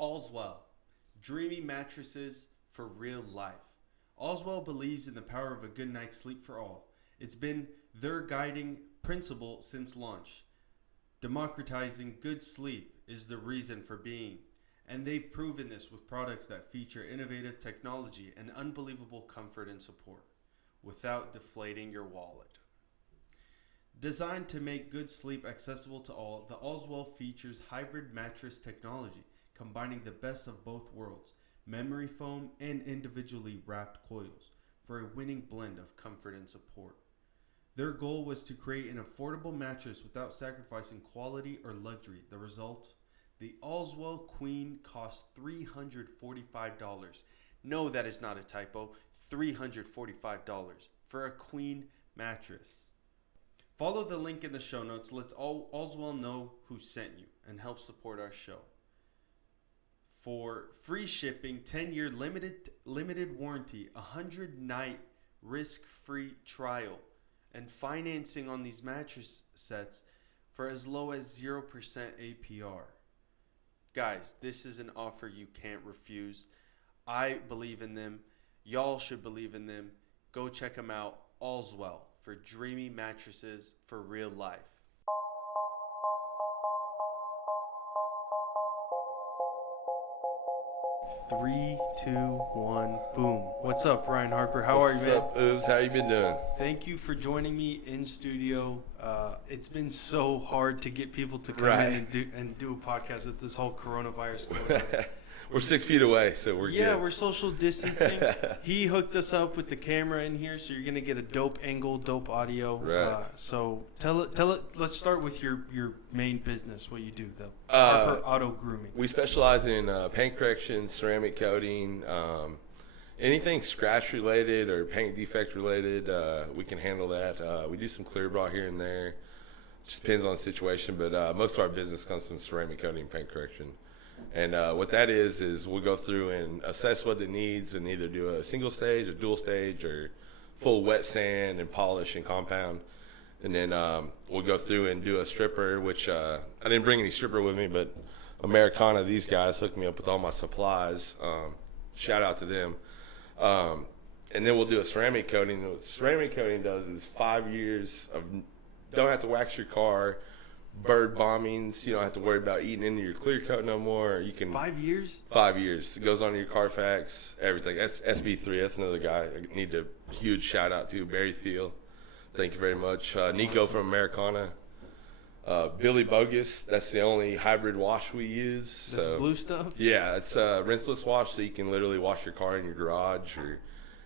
Allswell, dreamy mattresses for real life. Allswell believes in the power of a good night's sleep for all. It's been their guiding principle since launch. Democratizing good sleep is the reason for being, and they've proven this with products that feature innovative technology and unbelievable comfort and support without deflating your wallet. Designed to make good sleep accessible to all, the Allswell features hybrid mattress technology, combining the best of both worlds, memory foam and individually wrapped coils, for a winning blend of comfort and support. Their goal was to create an affordable mattress without sacrificing quality or luxury. The result? The Allswell Queen cost $345. No, that is not a typo. $345 for a queen mattress. Follow the link in the show notes. Let's Allswell know who sent you and help support our show. For free shipping, 10-year limited warranty, 100-night risk-free trial, and financing on these mattress sets for as low as 0% APR. Guys, this is an offer you can't refuse. I believe in them. Y'all should believe in them. Go check them out. Allswell, for dreamy mattresses for real life. 3, 2, 1, boom. What's up, Ryan Harper? How are you, man? What's up, Oobs? How you been doing? Thank you for joining me in studio. It's been so hard to get people to come in and do a podcast with this whole coronavirus going on. We're 6 feet away, so we're good. Yeah, we're social distancing. He hooked us up with the camera in here, so you're gonna get a dope angle, dope audio. Right. So tell it. Let's start with your main business. What you do, though. Harper Auto Grooming. We specialize in paint correction, ceramic coating, anything scratch related or paint defect related. We can handle that. We do some clear bra here and there. Just depends on the situation, but most of our business comes from ceramic coating and paint correction. And what that is we'll go through and assess what it needs and either do a single stage, a dual stage, or full wet sand and polish and compound. And then we'll go through and do a stripper, which I didn't bring any stripper with me, but Americana, these guys hooked me up with all my supplies. Shout out to them. And then we'll do a ceramic coating. What ceramic coating does is 5 years of don't have to wax your car. Bird bombings, you don't have to worry about eating into your clear coat no more. You can 5 years. 5 years. It goes on your Carfax, everything. That's SB3. That's another guy I need a huge shout out to, Barry Thiel. Thank you very much. Nico from Americana. Billy Bogus. That's the only hybrid wash we use. This blue stuff. Yeah, it's a rinseless wash, so you can literally wash your car in your garage or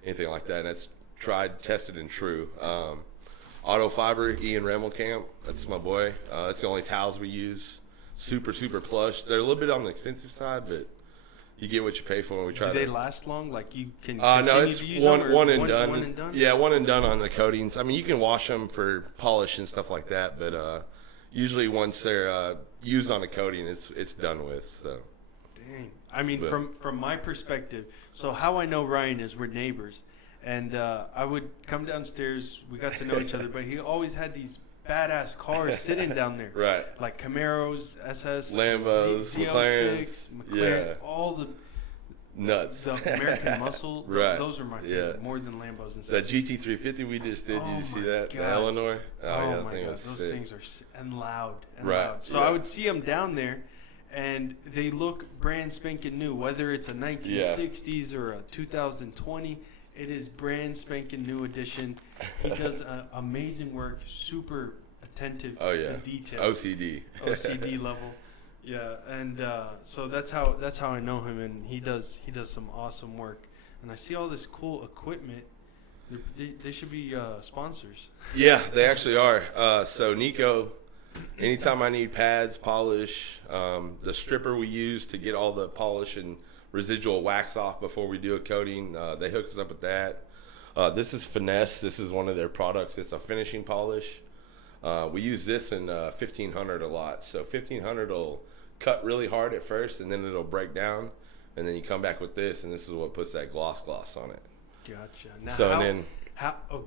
anything like that. And that's tried, tested, and true. Auto Fiber, Ian Remmelkamp, that's my boy. That's the only towels we use. Super, super plush. They're a little bit on the expensive side, but you get what you pay for. And we try. Do they last long? Like you can no, it's to use one and done? One and done? Yeah, one and done on the coatings. I mean, you can wash them for polish and stuff like that, but usually once they're used on a coating, it's done with. So. Dang. I mean, from my perspective, so how I know Ryan is we're neighbors. And I would come downstairs. We got to know each other, but he always had these badass cars sitting down there. Right. Like Camaros, SS, Lambos, McLarens, McLaren, yeah. all the nuts. The American Muscle. Right. Those are my favorite, more than Lambos and stuff. That GT350 we just did. Did you see that? God. The Eleanor. Oh yeah, my God. Those sick. things are and loud. Right. So I would see them down there. And they look brand spanking new, whether it's a 1960s or a 2020. It is brand spanking new edition. He does amazing work, super attentive to detail. OCD level. Yeah, and so that's how I know him, and he does some awesome work. And I see all this cool equipment. They should be sponsors. Yeah, they actually are. So Nico, anytime I need pads, polish, the stripper we use to get all the polish and residual wax off before we do a coating, they hook us up with that. This is Finesse. This is one of their products. It's a finishing polish. We use this in 1500 a lot. So 1500 will cut really hard at first, and then it'll break down, and then you come back with this, and this is what puts that gloss on it. Gotcha. Now so go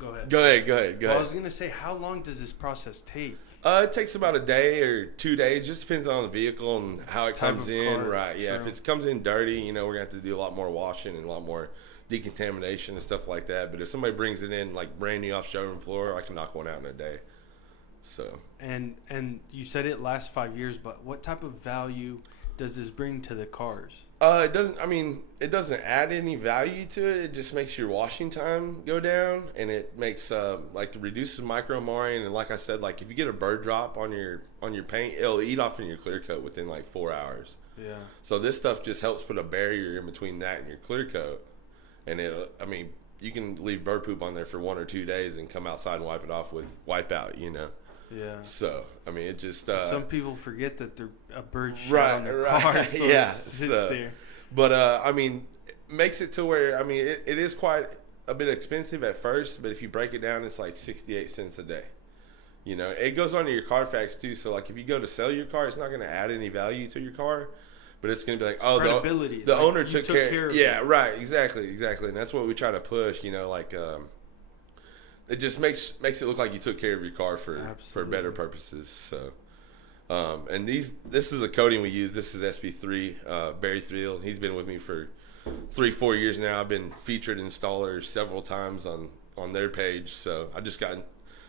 ahead. Go ahead. Well, I was gonna say, how long does this process take? It takes about a day or 2 days. Just depends on the vehicle and how it Type comes of in. car, Right. Yeah. sure. If it comes in dirty, we're going to have to do a lot more washing and a lot more decontamination and stuff like that. But if somebody brings it in like brand new off showroom floor, I can knock one out in a day. So. And you said it lasts 5 years, but what type of value does this bring to the cars? It doesn't. I mean, it doesn't add any value to it. It just makes your washing time go down, and it makes reduces micro marring. And like I said, like if you get a bird drop on your paint, it'll eat off in your clear coat within like 4 hours. Yeah. So this stuff just helps put a barrier in between that and your clear coat, and you can leave bird poop on there for 1 or 2 days and come outside and wipe it off with Wipeout. Yeah. So it just some people forget that they're a bird shit right, on their right. car, so yeah, it sits there. But it makes it to where it is quite a bit expensive at first, but if you break it down, it's like 68 cents a day. It goes onto your Carfax too. So like if you go to sell your car, it's not going to add any value to your car, but it's going to be like, oh, credibility. the owner took care of yeah, it. right, exactly, and that's what we try to push. It just makes it look like you took care of your car for better purposes. So, and this is a coating we use. This is SB3 Barry Thiel. He's been with me for 3-4 years now. I've been featured installer several times on their page. So I just got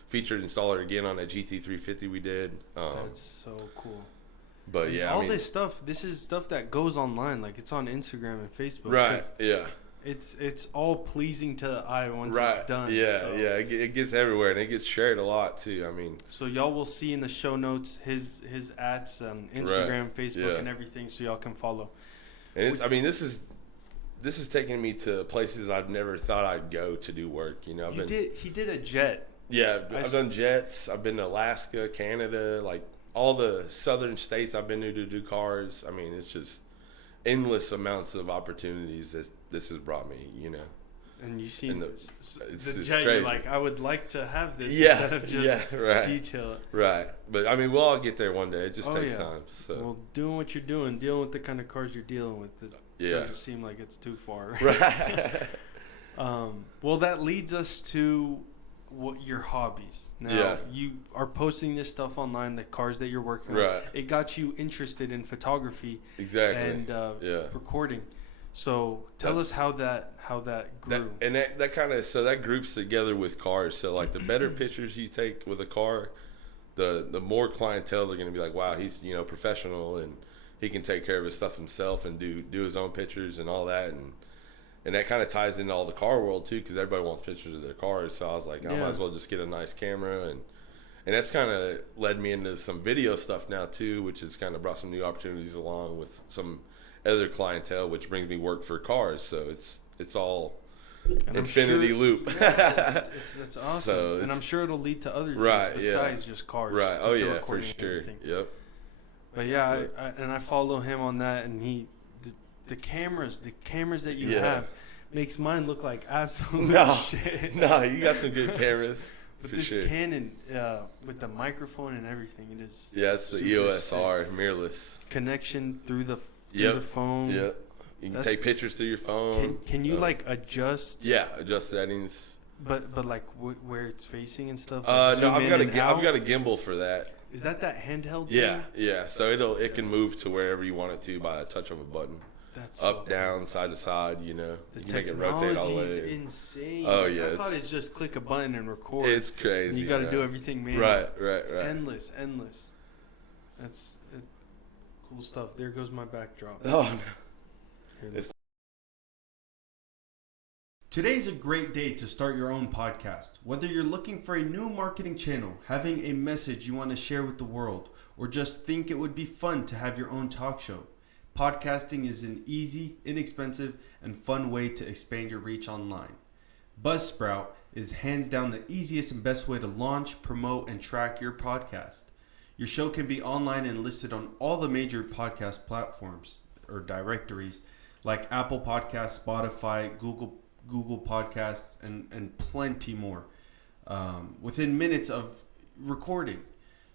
featured installer again on that GT350 we did. That's so cool. But yeah, this stuff. This is stuff that goes online. Like it's on Instagram and Facebook. Right. Yeah. It's all pleasing to the eye once it's done. Yeah, so. yeah, it gets everywhere and it gets shared a lot too. So y'all will see in the show notes his ads on Instagram, Facebook, and everything, so y'all can follow. And this is taking me to places I've never thought I'd go to do work. He did a jet. Yeah, I've done jets. I've been to Alaska, Canada, like all the southern states I've been to do cars. It's just endless amounts of opportunities that this has brought me, And you see the crazy. jet, you're like, I would like to have this instead of just detail it. Right. But we'll all get there one day. It just takes time. So. Well, doing what you're doing, dealing with the kind of cars you're dealing with, it doesn't seem like it's too far. Right. Well, that leads us to what your hobbies. Now, you are posting this stuff online, the cars that you're working on. Right. It got you interested in photography. Exactly. And recording. So tell us how that grew. That groups together with cars. So like the better pictures you take with a car, the more clientele they're going to be like, wow, he's professional and he can take care of his stuff himself and do his own pictures and all that, and that kind of ties into all the car world too, because everybody wants pictures of their cars. So I was like, I might as well just get a nice camera, and that's kind of led me into some video stuff now too, which has kind of brought some new opportunities along with some other clientele, which brings me work for cars. So it's all infinity loop. Yeah, that's awesome. So and I'm sure it'll lead to other things besides just cars. Right. Oh yeah, for sure. Yep. But yeah, I follow him on that, and the cameras that you have makes mine look like absolute shit. No, you got some good cameras. But this Canon, with the microphone and everything, it is. Yeah, it's the EOS R mirrorless connection through the phone. Yep. You can take pictures through your phone. Can you adjust? Yeah, adjust settings. But like where it's facing and stuff. No, I've got a gimbal for that. Is that handheld? Yeah, yeah. So it can move to wherever you want it to by a touch of a button. That's up, down, side to side. You The make it rotate all the way. Technology is insane. Oh yeah, I thought it's just click a button and record. It's crazy. And you got to do everything manually. Right. It's endless. That's cool stuff. There goes my backdrop. Oh no. Today's a great day to start your own podcast. Whether you're looking for a new marketing channel, having a message you want to share with the world, or just think it would be fun to have your own talk show, podcasting is an easy, inexpensive, and fun way to expand your reach online. Buzzsprout is hands down the easiest and best way to launch, promote, and track your podcast. Your show can be online and listed on all the major podcast platforms or directories like Apple Podcasts, Spotify, Google Podcasts, and plenty more within minutes of recording.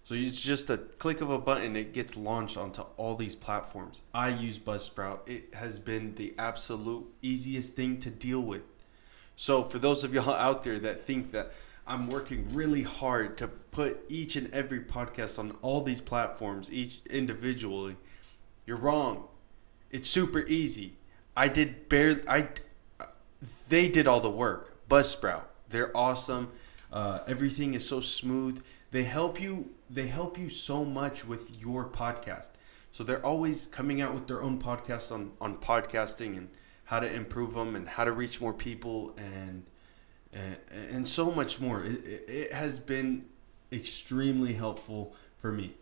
So it's just a click of a button, it gets launched onto all these platforms. I use Buzzsprout. It has been the absolute easiest thing to deal with. So for those of y'all out there that think that I'm working really hard to put each and every podcast on all these platforms, each individually. You're wrong. It's super easy. They did all the work. Buzzsprout, they're awesome. Everything is so smooth. They help you so much with your podcast. So they're always coming out with their own podcasts on podcasting and how to improve them and how to reach more people and so much more. It has been extremely helpful for me.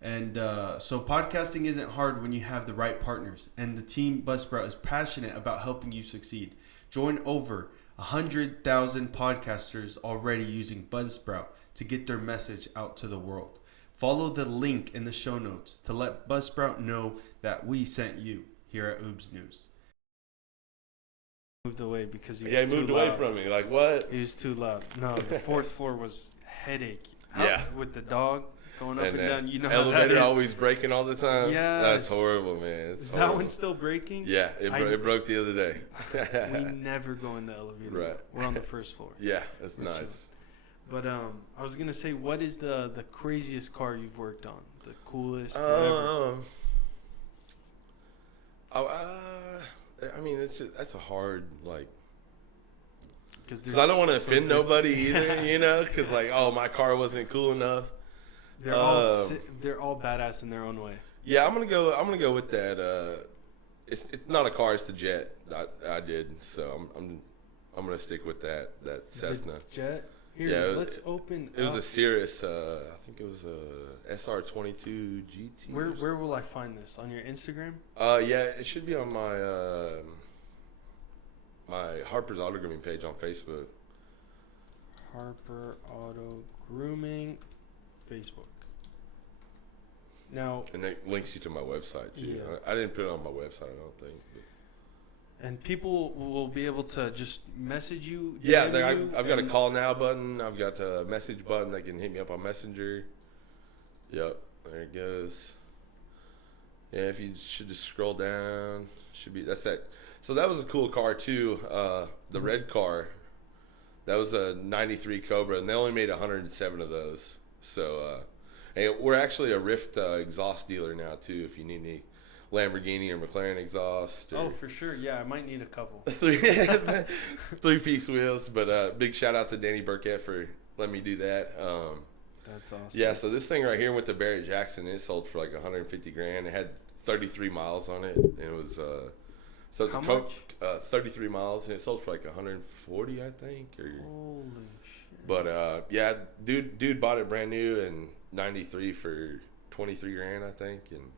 And so podcasting isn't hard when you have the right partners. And the team Buzzsprout is passionate about helping you succeed. Join over 100,000 podcasters already using Buzzsprout to get their message out to the world. Follow the link in the show notes to let Buzzsprout know that we sent you here at Oobs News. Moved away because he was he moved away from me. Like, what? He was too loud. No, the fourth floor was headache. Yeah. With the dog going up and down. You know how elevator that is. always breaking all the time. Yeah. That's horrible, man. Is that one still breaking? Yeah, it broke the other day. We never go in the elevator. Right. We're on the first floor. Yeah, that's nice. But I was gonna say, what is the craziest car you've worked on? The coolest? Whatever. I mean, that's a hard, like, because I don't want to offend nobody either, you know, because like, oh, my car wasn't cool enough. They're all badass in their own way. Yeah, I'm gonna go with that. It's not a car, it's the jet I did, so I'm gonna stick with that Cessna. The jet. Here, yeah, let's open. It was a Cirrus. I think it was a SR22 GT. Where will I find this? On your Instagram? Yeah, it should be on my my Harpers Auto Grooming page on Facebook. Harper Auto Grooming, Facebook. Now, and it links you to my website too. Yeah. I didn't put it on my website, I don't think. But. And people will be able to just message you. Yeah, I've got a call now button. I've got a message button that can hit me up on Messenger. Yep, there it goes. Yeah, if you should just scroll down, that's that. So that was a cool car too. The red car, that was a '93 Cobra, and they only made 107 of those. So, hey, we're actually a Rift exhaust dealer now too. If you need any Lamborghini or McLaren exhaust. Oh, for sure. Yeah, I might need a couple. Three-piece wheels. But big shout out to Danny Burkett for letting me do that. That's awesome. Yeah, so this thing right here went to Barrett Jackson. It sold for like $150,000. It had 33 miles on it. And it was so it's how a much? 33 miles, and it sold for like 140, I think. Holy shit. But yeah, dude bought it brand new in '93 for $23,000, I think, and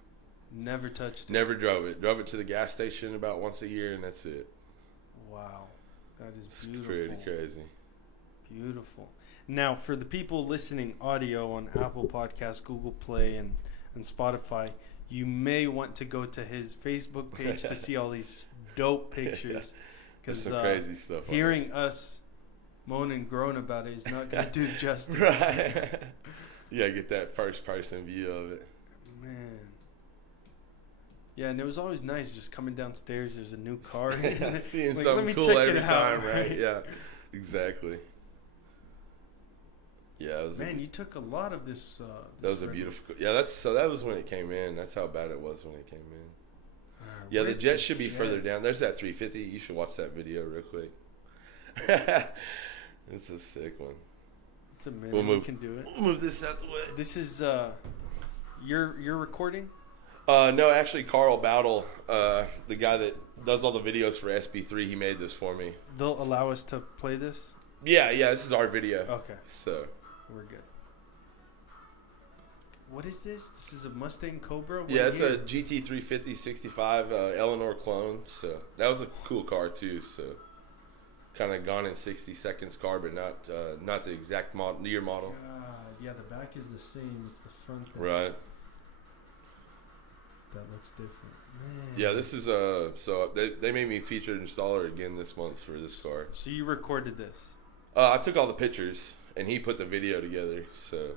never touched it. Never drove it. Drove it to the gas station about once a year, and that's it. Wow, that is it's beautiful. Pretty crazy. Beautiful. Now, for the people listening audio on Apple Podcasts, Google Play, and Spotify, you may want to go to his Facebook page to see all these dope pictures. Because some crazy stuff. Hearing us moan and groan about it is not going to do justice. Right. You gotta get that first-person view of it. Man. Yeah, and it was always nice just coming downstairs. There's a new car. Seeing like, something cool every time, out, right? Yeah, exactly. Yeah, it was man, you took a lot of this. That was a beautiful. Yeah, that was when it came in. That's how bad it was when it came in. Yeah, the jet should be further down. There's that 350. You should watch that video real quick. It's a sick one. It's a minute. We can do it. We'll move this out the way. This is your recording. No, actually, Carl Battle, the guy that does all the videos for SB3, he made this for me. They'll allow us to play this? Yeah, this is our video. Okay. So we're good. What is this? This is a Mustang Cobra? Yeah, it's a GT350 65 Eleanor clone. So that was a cool car too. So kind of gone in 60 seconds car, but not the exact year model. Yeah, the back is the same. It's the front. Right. That looks different. Man. Yeah, this is so they made me featured installer again this month for this car. So you recorded this? I took all the pictures and he put the video together. So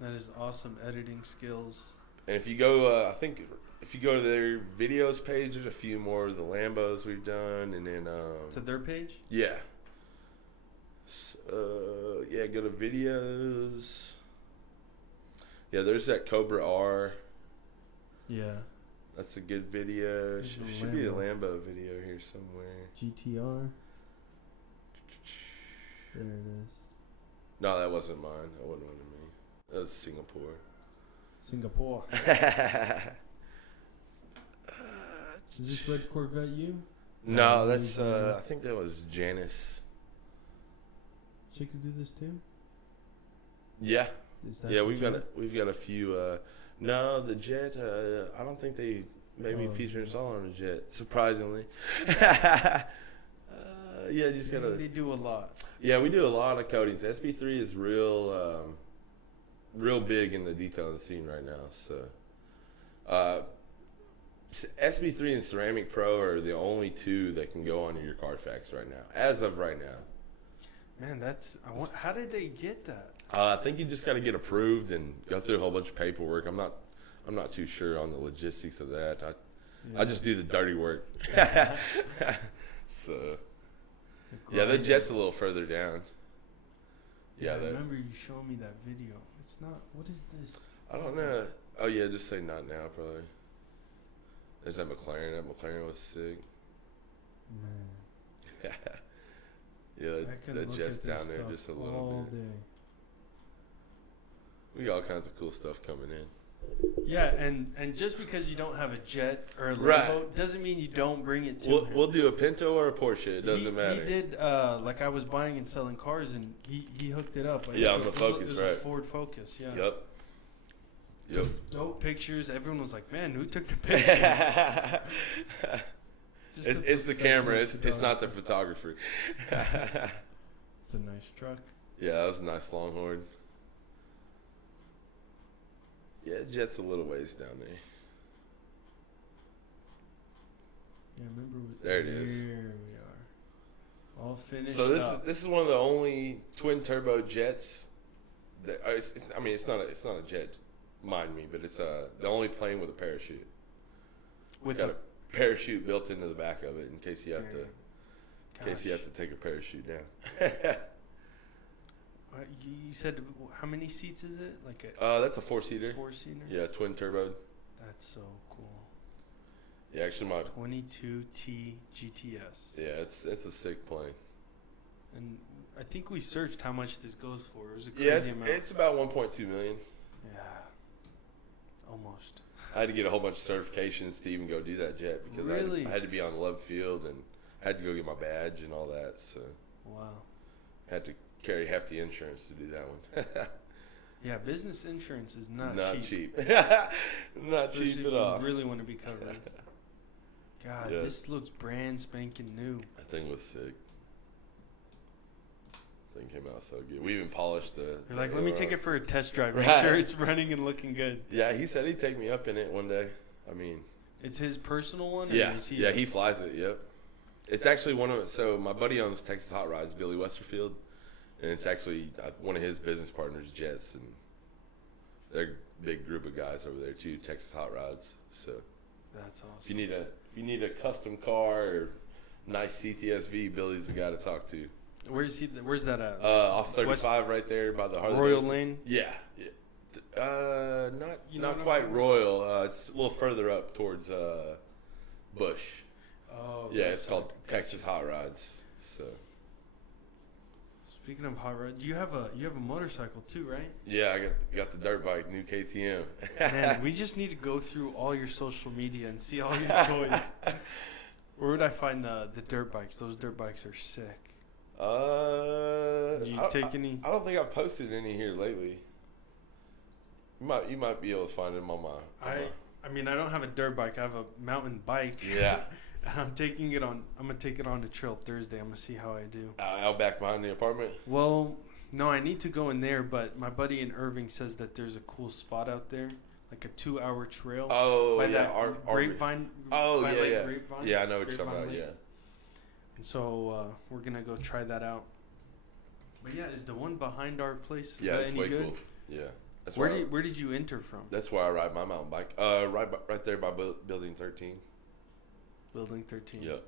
that is awesome editing skills. And if you go, I think if you go to their videos page, there's a few more of the Lambos we've done, and then to their page. Yeah. Yeah, go to videos. Yeah, there's that Cobra R. Yeah. That's a good video. Should be a Lambo video here somewhere. GTR. There it is. No, that wasn't mine. That wasn't one of me. That was Singapore. Is this red Corvette you? No, that's I think that was Janice. Chicks do this too? Yeah. Yeah, we've Jet? got a few no, the Jet I don't think they maybe feature us all on the Jet, surprisingly. Yeah, just gotta. They do a lot. Yeah, we do a lot of coatings. SB3 is real big in the detailing scene right now. So, SB3 and Ceramic Pro are the only two that can go onto your Carfax right now, as of right now. Man, how did they get that? I think you just got to get approved and go through a whole bunch of paperwork. I'm not too sure on the logistics of that. I just do the dirty work. So. Yeah, the Jet's a little further down. Yeah, I remember you showing me that video. It's not. What is this? I don't know. Oh yeah, just say not now, probably. There's that McLaren. That McLaren was sick. Man. Yeah, the Jet's down there just a little bit. Day. We got all kinds of cool stuff coming in. Yeah, and just because you don't have a Jet or a Lambo doesn't mean you don't bring it to him. We'll do a Pinto or a Porsche. It doesn't matter. He did, like I was buying and selling cars, and he hooked it up. Yeah, on the Focus, it was right. a Ford Focus, yeah. Yep. Dope pictures. Everyone was like, man, who took the pictures? It's the camera. It's not the photographer. It's a nice truck. Yeah, that was a nice Longhorn. Yeah, Jet's a little ways down there. Yeah, remember. There it is. Here we are. All finished. So this is one of the only twin turbo Jets. That it's not a jet, mind me, but it's the only plane with a parachute. It's got a parachute built into the back of it in case you have to take a parachute down. You said how many seats is it? That's a 4-seater. 4-seater. Yeah, twin turbo. That's so cool. Yeah, actually, my 22T GTS. Yeah, it's a sick plane. And I think we searched how much this goes for. It was a crazy amount. It's about 1.2 million. Yeah, almost. I had to get a whole bunch of certifications to even go do that jet because I had to be on Love Field and I had to go get my badge and all that. So wow, had to carry hefty insurance to do that one. Yeah, business insurance is not cheap. Not cheap at all. If you really want to be covered. God, this looks brand spanking new. That thing was sick. Thing came out so good. We even polished the. You're like, let me take it for a test drive. Make sure it's running and looking good. Yeah, he said he'd take me up in it one day. I mean, it's his personal one. Yeah, he flies it. Yep. It's actually one of. So my buddy owns Texas Hot Rods, Billy Westerfield, and it's actually one of his business partners, Jets, and they're a big group of guys over there too. Texas Hot Rods. So that's awesome. If you need a custom car or nice CTSV, Billy's the guy to talk to. Where's that at? Off 35 right there by the Harley Royal Lane? Yeah. Not quite Royal. It's a little further up towards Bush. Oh. Yeah, it's called Texas Hot Rods. So. Speaking of hot rods, you have a motorcycle too, right? Yeah, I got the dirt bike, new KTM. Man, we just need to go through all your social media and see all your toys. Where would I find the dirt bikes? Those dirt bikes are sick. Did you take any? I don't think I've posted any here lately. You might be able to find them on my. I mean, I don't have a dirt bike. I have a mountain bike. Yeah. And I'm gonna take it on the trail Thursday. I'm gonna see how I do. Out back behind the apartment. Well, no, I need to go in there, but my buddy in Irving says that there's a cool spot out there, like a 2-hour trail. Oh, by yeah, that Grapevine. Oh, by yeah. Grapevine, yeah, I know what you're talking about. Yeah. And so we're gonna go try that out. But yeah, is the one behind our place? Is that it's any way good? cool. Yeah. That's where did you enter from? That's where I ride my mountain bike. Right there by Building 13. Building 13. Yep.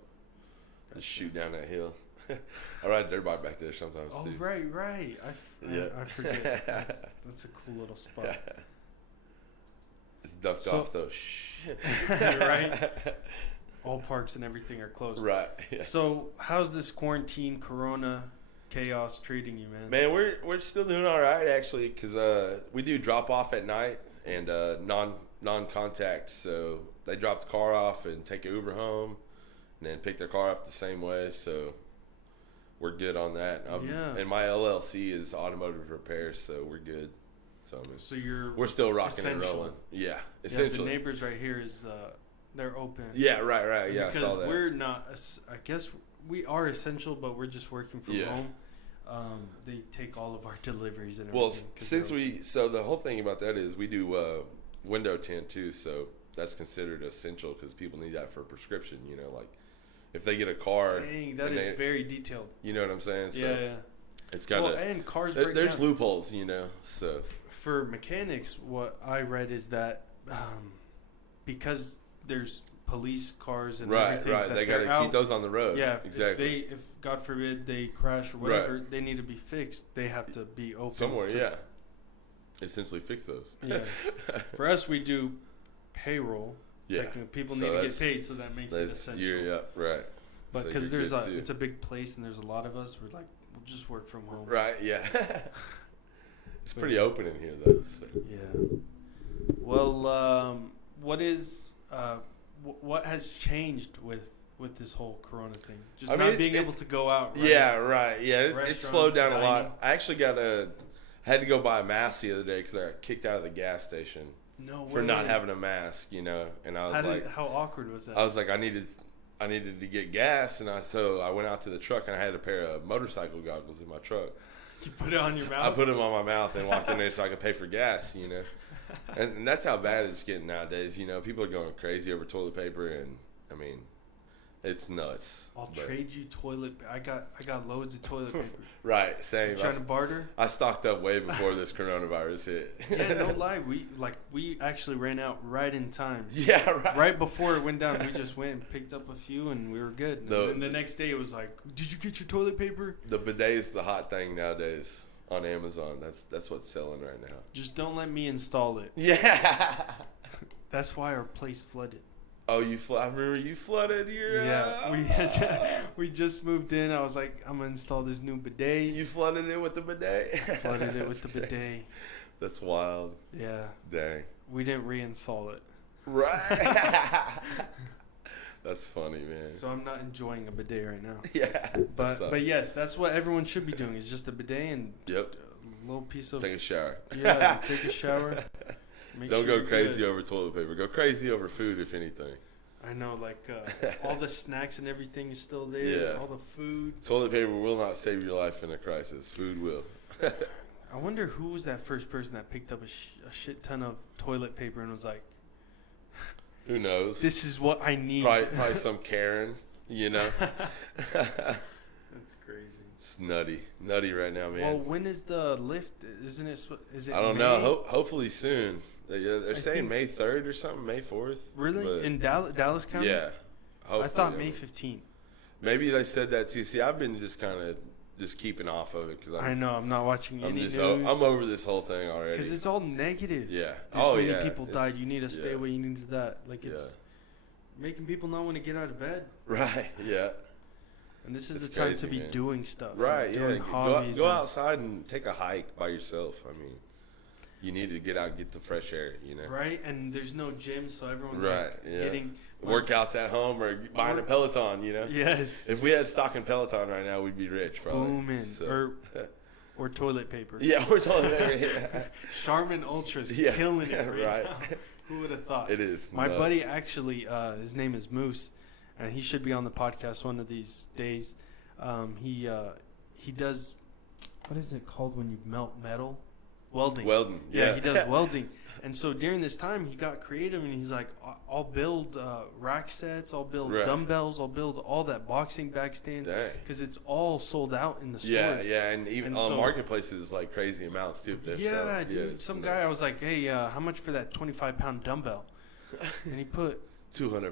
Just shoot down that hill. I ride a dirt bike back there sometimes too. Oh, right. I forget. That's a cool little spot. It's ducked off though. Shit. Right. All parks and everything are closed. Right. Yeah. So how's this quarantine corona chaos treating you, man? Man, we're still doing all right actually, because we do drop off at night and non-contact. So they drop the car off and take an Uber home, and then pick their car up the same way. So we're good on that. And my LLC is automotive repair, so we're good. So we're still rocking and rolling. Yeah, essentially. The neighbors right here is they're open. Yeah, right. Yeah, because I saw that. We're not. I guess we are essential, but we're just working from home. They take all of our deliveries and everything. Well, so the whole thing about that is we do window tint too, so that's considered essential because people need that for prescription. Like if they get a car. Dang, that is very detailed. You know what I'm saying? So yeah. It's got and cars break there's down. loopholes, so for mechanics, what I read is that because there's police cars and everything, right, they got to keep those on the road. Yeah, exactly. If God forbid they crash or whatever, they need to be fixed. They have to be open somewhere. Yeah, essentially fix those. Yeah, for us we do payroll. Yeah, people need to get paid, so that makes it essential. Yeah, right. But because it's a big place and there's a lot of us, we're like, we'll just work from home. Right. Yeah. It's pretty open in here though. So. Yeah. Well, what has changed with this whole Corona thing? Just not being able to go out. Right? Yeah. Right. Yeah. It slowed down a lot. I actually had to go buy a mask the other day because I got kicked out of the gas station. No way. For not having a mask, and I was how awkward was that? I was like, I needed to get gas, and so I went out to the truck and I had a pair of motorcycle goggles in my truck. You put it on your mouth? I put them on my mouth and walked in there so I could pay for gas, And that's how bad it's getting nowadays, People are going crazy over toilet paper, and, it's nuts. I'll trade you toilet. I got loads of toilet paper. Right, same. You trying to barter? I stocked up way before this coronavirus hit. Yeah, no lie. We actually ran out right in time. Yeah, right. Right before it went down, we just went and picked up a few, and we were good. And then the next day, it was like, "Did you get your toilet paper?" The bidet is the hot thing nowadays on Amazon. That's what's selling right now. Just don't let me install it. Yeah. That's why our place flooded. Oh, I remember you flooded your... Yeah, we just moved in. I was like, I'm going to install this new bidet. You flooded it with the bidet? Flooded it with the bidet. That's wild. Yeah. Dang. We didn't reinstall it. Right. That's funny, man. So I'm not enjoying a bidet right now. Yeah. But yes, that's what everyone should be doing. Is just a bidet and a little piece of... Take a shower. Yeah, take a shower. Don't go crazy over toilet paper. Go crazy over food, if anything. I know, all the snacks and everything is still there. Yeah. All the food. Toilet paper will not save your life in a crisis. Food will. I wonder who was that first person that picked up a shit ton of toilet paper and was like, who knows? This is what I need. Probably some Karen, That's crazy. It's nutty right now, man. Well, when is the lift? Isn't it? Is it? I don't know. Hopefully soon. They're saying May 3rd or something, May 4th. Really? In Dallas County? Yeah. I thought May 15th. Maybe they said that too. See, I've been just kind of keeping off of it because I know I'm not watching any news. I'm over this whole thing already. Because it's all negative. Yeah. This many people died. You need to stay away. You need that. It's making people not want to get out of bed. Right. Yeah. And this is the time to be doing stuff. Right. Doing hobbies. Go outside and take a hike by yourself. You need to get out and get the fresh air, Right, and there's no gym, so everyone's getting workouts at home or buying a Peloton, Yes. If we had stock in Peloton right now, we'd be rich, probably. Booming. So. Or toilet paper. Yeah, or toilet paper. Charmin Ultra's killing it right now. Who would have thought? It is. My buddy actually, his name is Moose, and he should be on the podcast one of these days. He does, what is it called when you melt metal? Welding. Yeah, he does welding. And so during this time, he got creative, and he's like, I'll build rack sets, I'll build dumbbells, I'll build all that boxing bag stands, because it's all sold out in the stores. Yeah, and even on marketplaces, like crazy amounts, too. Yeah, dude. Some guy, I was like, hey, how much for that 25-pound dumbbell? And he put... $200.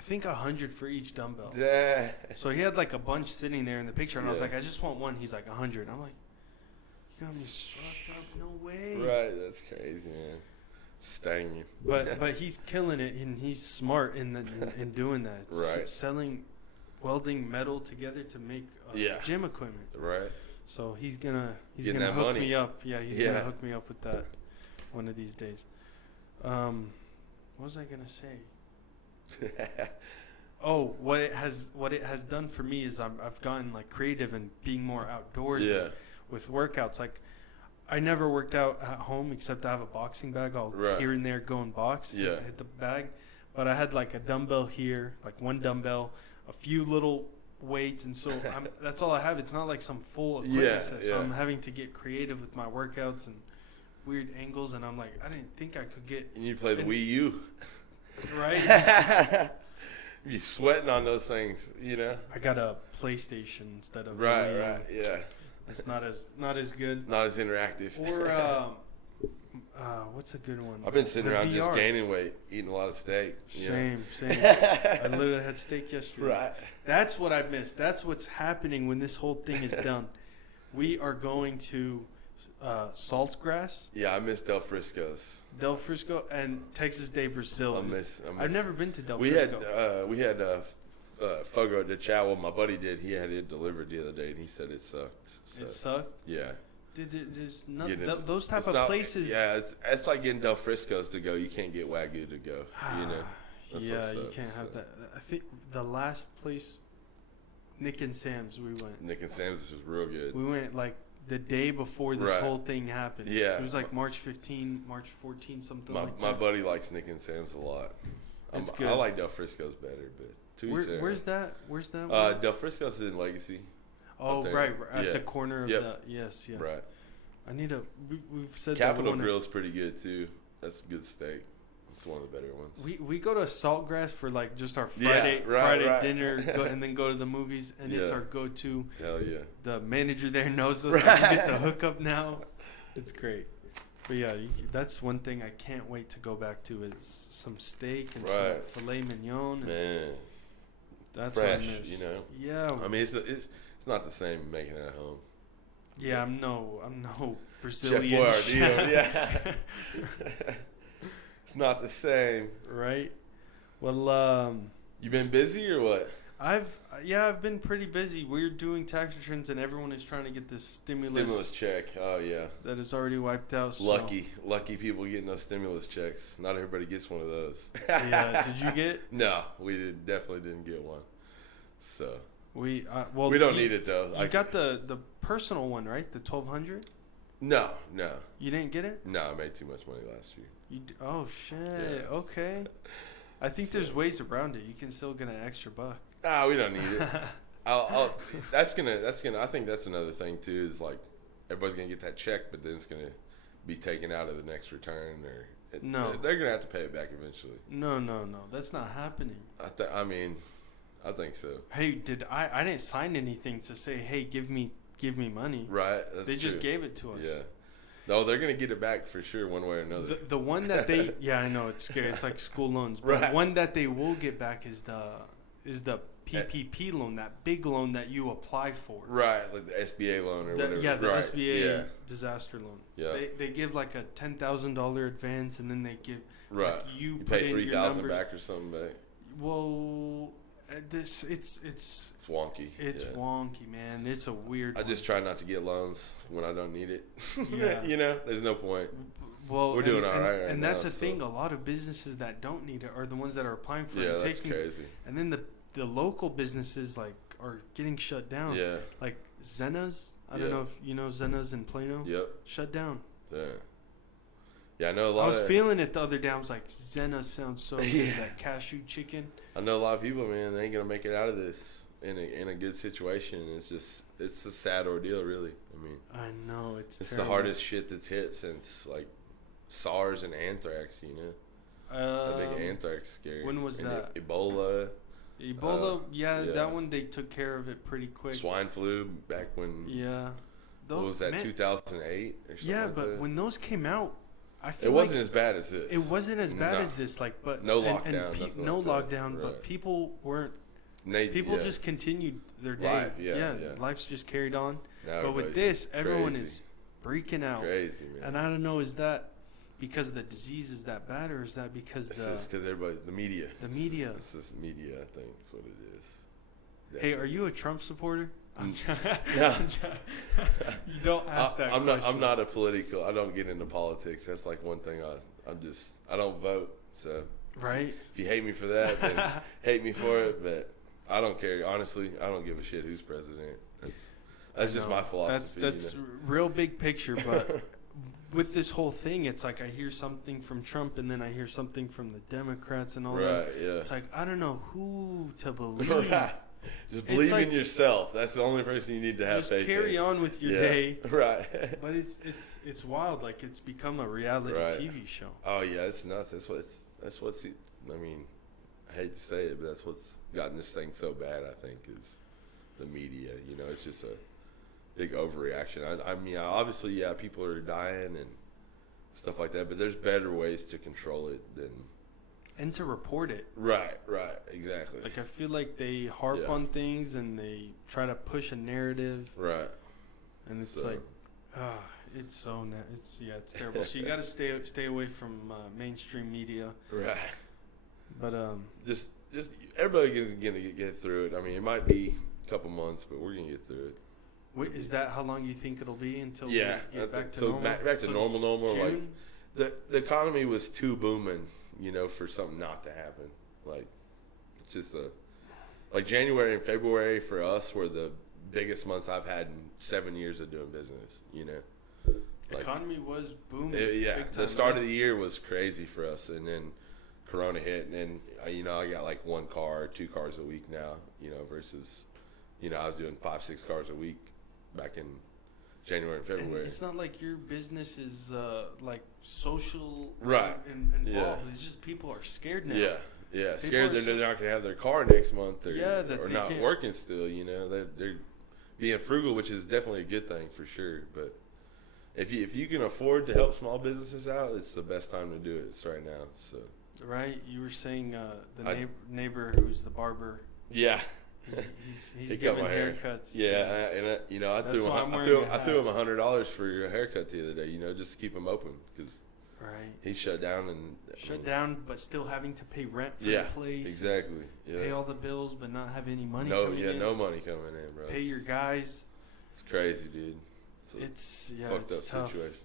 I think 100 for each dumbbell. Yeah. So he had like a bunch sitting there in the picture, and I was Yeah. like, I just want one. He's like 100. I'm like, you got me fucked up. No way. Right, that's crazy, man. Stanging. But he's killing it, and he's smart in doing that. Right. Selling, welding metal together to make gym equipment. Right. So he's gonna Getting that hook money. me up. Yeah, he's gonna hook me up with that one of these days. What was I gonna say? Oh, what it has done for me is I've gotten like creative and being more outdoors with workouts. Like I never worked out at home except I have a boxing bag. I'll here and there go and box. Hit the bag. But I had like a dumbbell here, like one dumbbell, a few little weights, and so that's all I have. It's not like some full equipment set. So I'm having to get creative with my workouts and weird angles, and I'm like, I didn't think I could get. And you play the Wii U, right? You sweating on those things, you know. I got a PlayStation instead of right, yeah. It's not as good, not as interactive. Or what's a good one? I've been sitting around VR. just gaining weight, eating a lot of steak. Same. I literally had steak yesterday. Right. That's what I missed. That's what's happening when this whole thing is done. We are going to Saltgrass. Yeah, I miss Del Frisco's. Del Frisco and Texas Day Brazil. I've never been to Del Frisco. We had Fogo de Chao. Well, my buddy did. He had it delivered the other day, and he said it sucked. So, it sucked? Yeah. There's those type of places. Yeah, it's like getting Del Frisco's to go. You can't get Wagyu to go. You know. Yeah, you can't have that. I think the last place, Nick and Sam's, we went. Nick and Sam's was real good. We went like the day before this whole thing happened. Yeah. It was like March 15, March 14, something like that. My buddy likes Nick and Sam's a lot. It's good. I like Del Frisco's better, but where's that? Where's that one? Del Frisco's is in Legacy. Oh, right. At the corner of the... Yes. Right. I need a... We've said Capitol Grill's pretty good, too. That's good steak. It's one of the better ones. We go to Saltgrass for like just our Friday dinner and then go to the movies, and it's our go-to. Hell yeah. The manager there knows us. I can get the hookup now. It's great. But yeah, that's one thing I can't wait to go back to is some steak and some filet mignon. Man. That's fresh, what I miss. You know? Yeah. I mean, it's not the same making it at home. Yeah, I'm no Brazilian Chef Boyardee. Yeah. It's not the same. Right. Well, you been busy or what? I've been pretty busy. We're doing tax returns, and everyone is trying to get this stimulus check. Oh yeah. That is already wiped out. So. Lucky people getting those stimulus checks. Not everybody gets one of those. Yeah. Did you get? No, we definitely didn't get one. So. We don't need it though. You got the personal one, right? The $1,200. No. You didn't get it? No, I made too much money last year. Oh shit. Yeah. Okay. I think there's ways around it. You can still get an extra $1. Ah, we don't need it. That's gonna. I think that's another thing too. Is like everybody's gonna get that check, but then it's gonna be taken out of the next return, or they're gonna have to pay it back eventually. No, that's not happening. I think so. Hey, I didn't sign anything to say, hey, give me money. Right. They just gave it to us. Yeah. No, they're gonna get it back for sure, one way or another. The one that they, I know it's scary. It's like school loans. But the one that they will get back is the PPP loan, that big loan that you apply for. Right, like the SBA loan or whatever. Yeah, the SBA disaster loan. Yeah. They give like a $10,000 advance, and then they give like you pay $3,000 back or something back. Well, it's wonky. It's wonky, man. It's a weird. I just try not to get loans when I don't need it. Yeah. You know, there's no point. Well, we're doing all right. And that's the thing. A lot of businesses that don't need it are the ones that are applying for it. Yeah, that's crazy. And then the local businesses like are getting shut down. Yeah. Like Zena's. I don't know if you know Zena's in Plano. Yep. Shut down. Yeah. Yeah, I know a lot. I was feeling it the other day. I was like, Zena sounds so good. That cashew chicken. I know a lot of people, man. They ain't gonna make it out of this in a good situation. It's a sad ordeal, really. I mean, I know it's the hardest shit that's hit since like SARS and anthrax. You know, the big anthrax scare. When was that? Ebola, that one they took care of it pretty quick. Swine flu back when. Yeah. What was that? 2008 or something. Yeah, but when those came out, I feel it wasn't as bad as this. It wasn't as bad as this, like, but no lockdown, no like lockdown, right. But people weren't. People just continued their day. Life's just carried on. Now but with this, everyone is freaking out. Crazy, man. And I don't know, is that because the disease is that bad, or is that because it's just because the media. The media. It's just media, I think. That's what it is. Definitely. Hey, are you a Trump supporter? Yeah. You don't ask that question. I'm not a political. I don't get into politics. That's like one thing. I don't vote. So right. If you hate me for that, then hate me for it. But I don't care. Honestly, I don't give a shit who's president. That's just my philosophy. That's real big picture. But with this whole thing, it's like I hear something from Trump, and then I hear something from the Democrats and all that. Right. Yeah. It's like I don't know who to believe. Right. Just believe in yourself. That's the only person you need to have faith in. Just carry on with your day. Right. But it's wild. Like, it's become a reality TV show. Oh yeah, it's nuts. That's what's. I mean, I hate to say it, but that's what's gotten this thing so bad. I think is the media. You know, it's just a big overreaction. I mean, obviously, people are dying and stuff like that, but there's better ways to control it than. And to report it. Right, exactly. Like, I feel like they harp on things and they try to push a narrative. Right. And it's it's it's terrible. So you got to stay away from mainstream media. Right. But just everybody's gonna get through it. I mean, it might be a couple months, but we're gonna get through it. Wait, is that how long you think it'll be until we get back to normal? Back to normal. June? Like the economy was too booming, for something not to happen. Like, it's just like January and February for us were the biggest months I've had in 7 years of doing business. Like, economy was booming. The start of the year was crazy for us, and then Corona hit, and then I got like 1 car, 2 cars a week now. Versus I was doing 5-6 cars a week back in January and February. And it's not like your business is like social and involved. Yeah. It's just people are scared now. Yeah, scared they're not going to have their car next month or not can't. working still. They're being frugal, which is definitely a good thing for sure. But if you can afford to help small businesses out, it's the best time to do it. It's right now. So right, you were saying the neighbor who's the barber. Yeah. He's giving haircuts. I threw him $100 for your haircut the other day. Just to keep him open because he shut down, but still having to pay rent for the place. Exactly. Yeah. Pay all the bills, but not have any money. No money coming in, bro. Pay your guys. It's crazy, dude. It's fucked up tough. situation.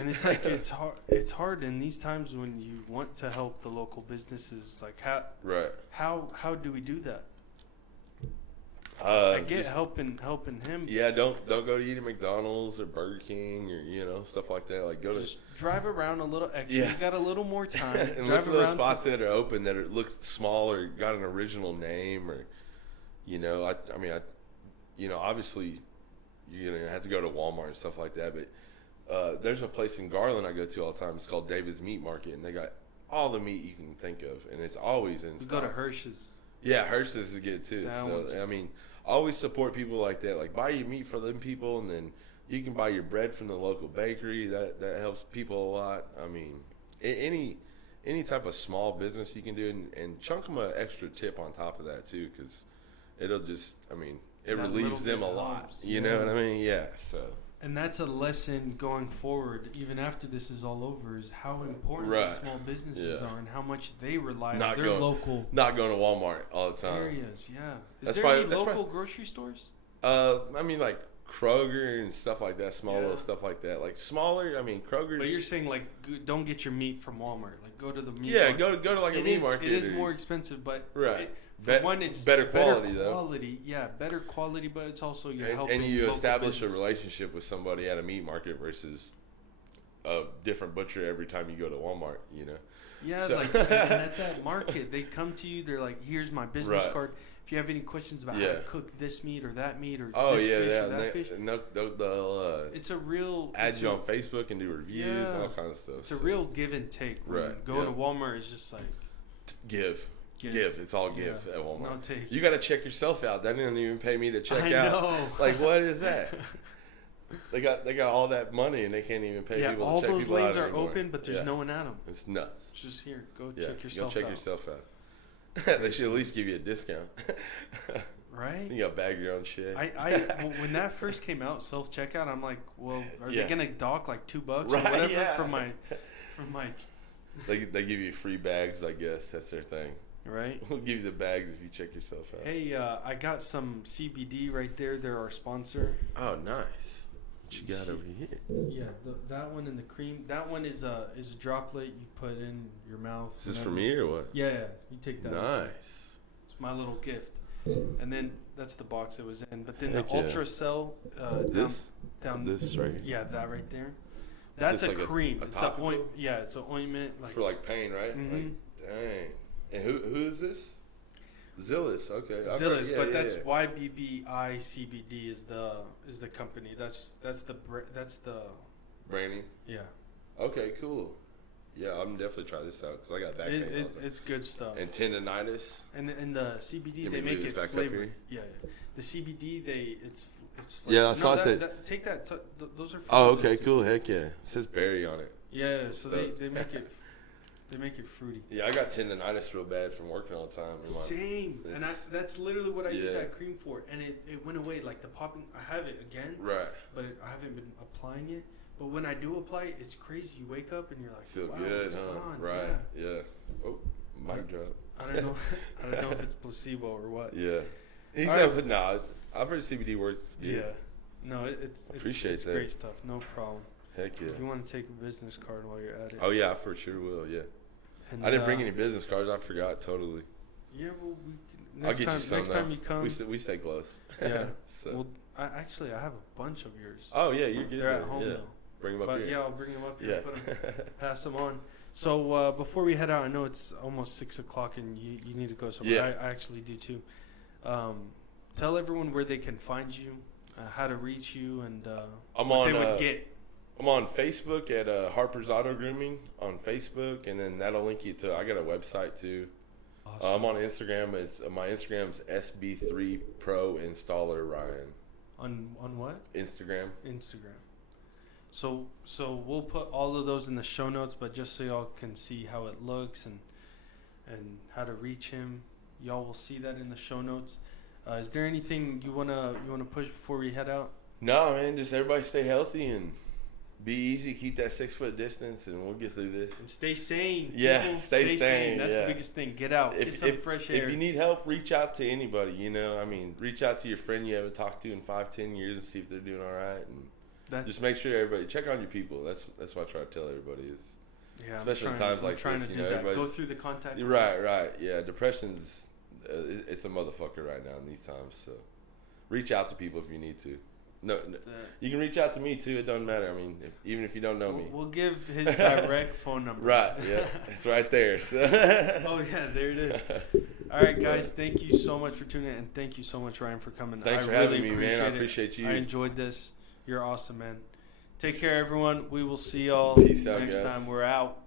And it's like it's hard in these times when you want to help the local businesses. Like how do we do that? I get helping him. Yeah, don't go to eat at McDonald's or Burger King or stuff like that. Like just drive around a little extra. You got a little more time. And look for those spots that are open that look small or got an original name or obviously you're gonna have to go to Walmart and stuff like that. But there's a place in Garland I go to all the time. It's called David's Meat Market, and they got all the meat you can think of, and it's always in stock. Go to Hirsch's. Yeah, Hirsch's is good too. Always support people like that. Like, buy your meat for them people, and then you can buy your bread from the local bakery. That helps people a lot. I mean, any type of small business you can do, and chunk them an extra tip on top of that too, because it'll just, it relieves them a lot. You know what I mean? Yeah. So. And that's a lesson going forward, even after this is all over, is how important the small businesses are and how much they rely on their local. Not going to Walmart all the time. Areas, yeah. Is there any local grocery stores? Like Kroger and stuff like that, small little stuff like that. Like smaller, Kroger's. But you're saying, like, don't get your meat from Walmart. Like, go to the meat market. Go to like a meat market. It is more expensive, but it's better quality, though. Yeah, better quality, but it's also you're helping. And you establish a relationship with somebody at a meat market versus a different butcher every time you go to Walmart. Yeah, and at that market, they come to you. They're like, "Here's my business card. If you have any questions about how to cook this meat or that meat or this fish or that fish." They'll it's a real add you on Facebook and do reviews and all kinds of stuff. It's a real give and take. Going to Walmart is just like give. It's all give at Walmart. No take. You got to check yourself out. They didn't even pay me to check out. I know. Like, what is that? They got all that money and they can't even pay people all to check those people out lanes are anymore. open, but there's no one at them. It's nuts. It's just here. Go Yeah, check yourself go check out. yourself out. They should at least give you a discount. Right? You got to bag your own shit. When that first came out, self checkout, I'm like, well, are they Yeah. gonna dock like $2 or Right, whatever yeah. from my They give you free bags, I guess. That's their thing. right? We'll give you the bags if you check yourself out. Hey, I got some CBD right there. They're our sponsor. Oh, nice. What you got over here? Yeah, that one and the cream. That one is a droplet you put in your mouth. Is this for me or what? Yeah, you take that. Nice. It's my little gift. And then that's the box it was in. But then Heck the yeah. Ultra Cell down This right here. Yeah, that right there. That's a like cream. a It's topical? it's an ointment. Like For like pain, right? Mhm. Like, dang. And who is this? Zillis. Okay. I've Zillis, heard- but yeah, that's yeah. YBBI CBD is the company. That's the Braining. yeah. Okay, cool. Yeah, I'm definitely try this out because I got back pain. all the time. It's good stuff. And tendonitis. And the CBD You they mean make move it this back up flavored. here? Yeah. The CBD it's Yeah, I saw it. Take that. Those are. Oh, fruity, okay, those two. cool. Heck yeah. It says berry on it. Yeah, so Stuff. they make it they make it fruity. Yeah, I got tendonitis real bad from working all the time. Same, and it's- that's literally what I use yeah. that cream for, and it went away. Like the popping, I have it again, Right. but I haven't been applying it. But when I do apply it, it's crazy. You wake up and you're like, Feel wow, good, what's huh? going on? Right. Yeah. Oh, mic drop. I don't know. I don't know if it's placebo or what. Yeah. He All said, right. no, I've heard CBD works. Yeah. Good. No, it's Appreciate it's that. great stuff. No problem. Heck yeah. If you want to take a business card while you're at it. Oh yeah, I for sure will. Yeah. And, I didn't bring any business cards. I forgot totally. Yeah, well, I'll next get time, you some. next though. time you come. We stay close. Yeah. So. Well, I have a bunch of yours. Oh yeah, you're good. They're at then. home yeah. though. Bring them up But here. yeah, I'll bring them up here. Yeah. Put them, pass them on. So before we head out, I know it's almost 6:00 and you need to go somewhere. Yeah. I actually do too. Tell everyone where they can find you, how to reach you, and I'm what on. they would get. I'm on Facebook at Harpers Auto Grooming on Facebook, and then that'll link you to. I got a website too. Awesome. I'm on Instagram. It's my Instagram's SB3 Pro Installer Ryan. On what? Instagram. Instagram. So we'll put all of those in the show notes, but just so y'all can see how it looks and how to reach him, y'all will see that in the show notes. Is there anything you wanna push before we head out? No, man, just everybody stay healthy and be easy. Keep that 6 foot distance, and we'll get through this. And stay sane. Yeah, people. stay sane, That's yeah. the biggest thing. Get out. Get some fresh air. If you need help, reach out to anybody. You know, I mean, reach out to your friend you haven't talked to in 5-10 years and see if they're doing all right. And just make sure everybody check on your people. That's what I try to tell everybody is. Yeah, especially in times like trying this, to you do know, that. Go everybody's- through the contact. Right. Yeah, depression's it's a motherfucker right now in these times. So reach out to people if you need to. No, you can reach out to me too. It doesn't matter. I mean, even if you don't know me. We'll give his direct phone number. Right. Yeah, it's right there. So. Oh yeah, there it is. All right, guys. Thank you so much for tuning in, and thank you so much, Ryan, for coming. Thanks I for really having me, man. I it. appreciate you. I enjoyed this. You're awesome, man. Take care, everyone. We will see y'all Peace out, next guys. time. We're out.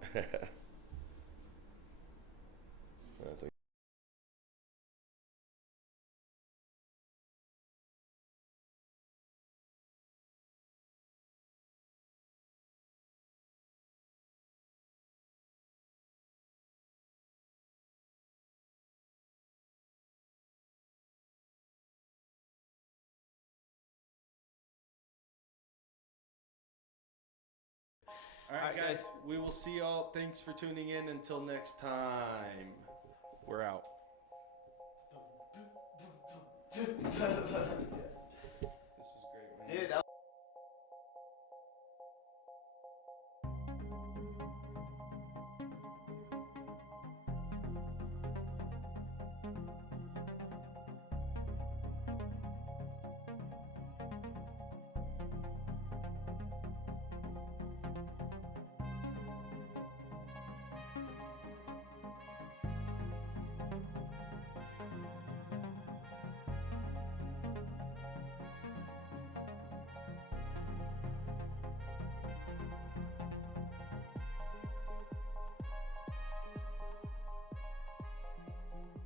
All right, guys. We will see y'all. Thanks for tuning in. Until next time. We're out. This was great, man. Dude,